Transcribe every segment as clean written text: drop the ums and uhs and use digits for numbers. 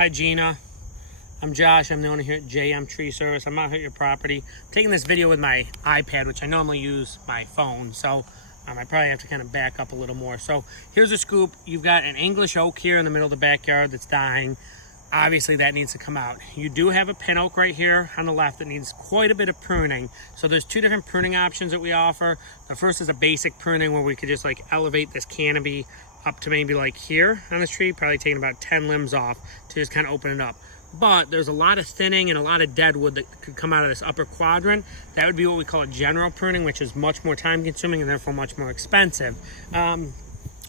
Hi Gina, I'm Josh. I'm the owner here at JM Tree Service. I'm out here at your property. I'm taking this video with my iPad, which I normally use my phone, so I probably have to kind of back up a little more. So here's a scoop. You've got an English oak here in the middle of the backyard that's dying. Obviously that needs to come out. You do have a pin oak right here on the left that needs quite a bit of pruning. So there's two different pruning options that we offer. The first is a basic pruning where we could just like elevate this canopy up to maybe like here on this tree, probably taking about 10 limbs off to just kind of open it up. But there's a lot of thinning and a lot of dead wood that could come out of this upper quadrant. That would be what we call a general pruning, which is much more time consuming and therefore much more expensive.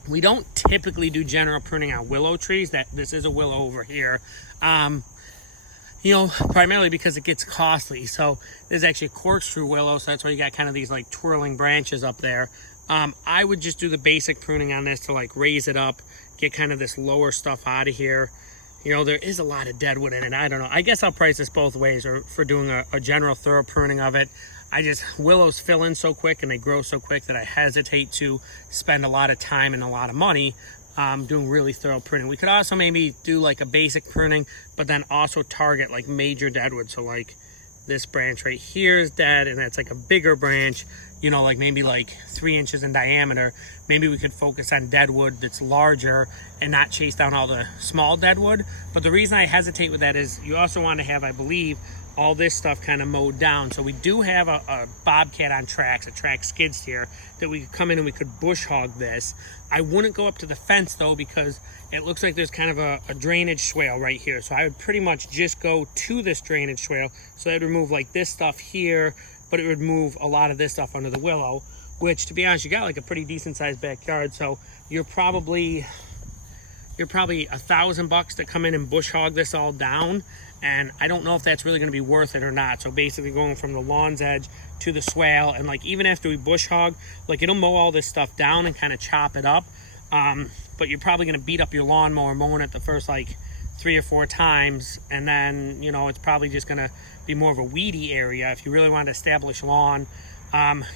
We don't typically do general pruning on willow trees. This is a willow over here. You know, primarily because it gets costly. So there's actually a corkscrew willow, so that's why you got kind of these like twirling branches up there. I would just do the basic pruning on this to like raise it up, get kind of this lower stuff out of here. You know, there is a lot of dead wood in it. I don't know. I guess I'll price this both ways, or for doing a general thorough pruning of it. Willows fill in so quick and they grow so quick that I hesitate to spend a lot of time and a lot of money doing really thorough pruning. We could also maybe do like a basic pruning, but then also target like major deadwood. So like this branch right here is dead, and that's like a bigger branch, you know, like maybe like 3 inches in diameter. Maybe we could focus on deadwood that's larger and not chase down all the small deadwood. But the reason I hesitate with that is you also want to have, I believe, all this stuff kind of mowed down. So we do have a bobcat on tracks, a track skid steer, that we could come in and we could bush hog this. I wouldn't go up to the fence though, because it looks like there's kind of a drainage swale right here. So I would pretty much just go to this drainage swale. So I'd remove like this stuff here, but it would move a lot of this stuff under the willow, which, to be honest, you got like a pretty decent sized backyard. So you're probably $1,000 to come in and bush hog this all down. And I don't know if that's really going to be worth it or not. So basically going from the lawn's edge to the swale, and like even after we bush hog, like it'll mow all this stuff down and kind of chop it up. But you're probably going to beat up your lawnmower mowing it the first like 3 or 4 times, and then, you know, it's probably just going to be more of a weedy area. If you really want to establish lawn,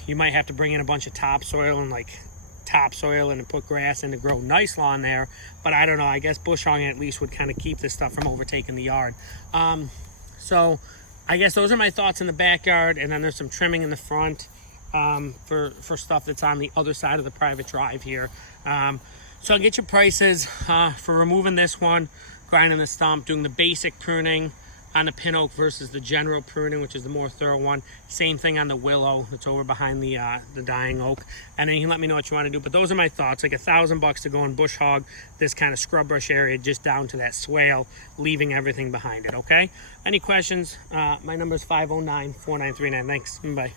you might have to bring in a bunch of topsoil and put grass in to grow nice lawn there. But I don't know, I guess bush hogging at least would kind of keep this stuff from overtaking the yard. So I guess those are my thoughts in the backyard, and then there's some trimming in the front for stuff that's on the other side of the private drive here. So I'll get your prices for removing this one, grinding the stump, doing the basic pruning on the pin oak versus the general pruning, which is the more thorough one. Same thing on the willow that's over behind the dying oak. And then you can let me know what you want to do. But those are my thoughts. Like $1,000 to go and bush hog this kind of scrub brush area just down to that swale, leaving everything behind it. Okay. Any questions? My number is 509-4939. Thanks. Bye.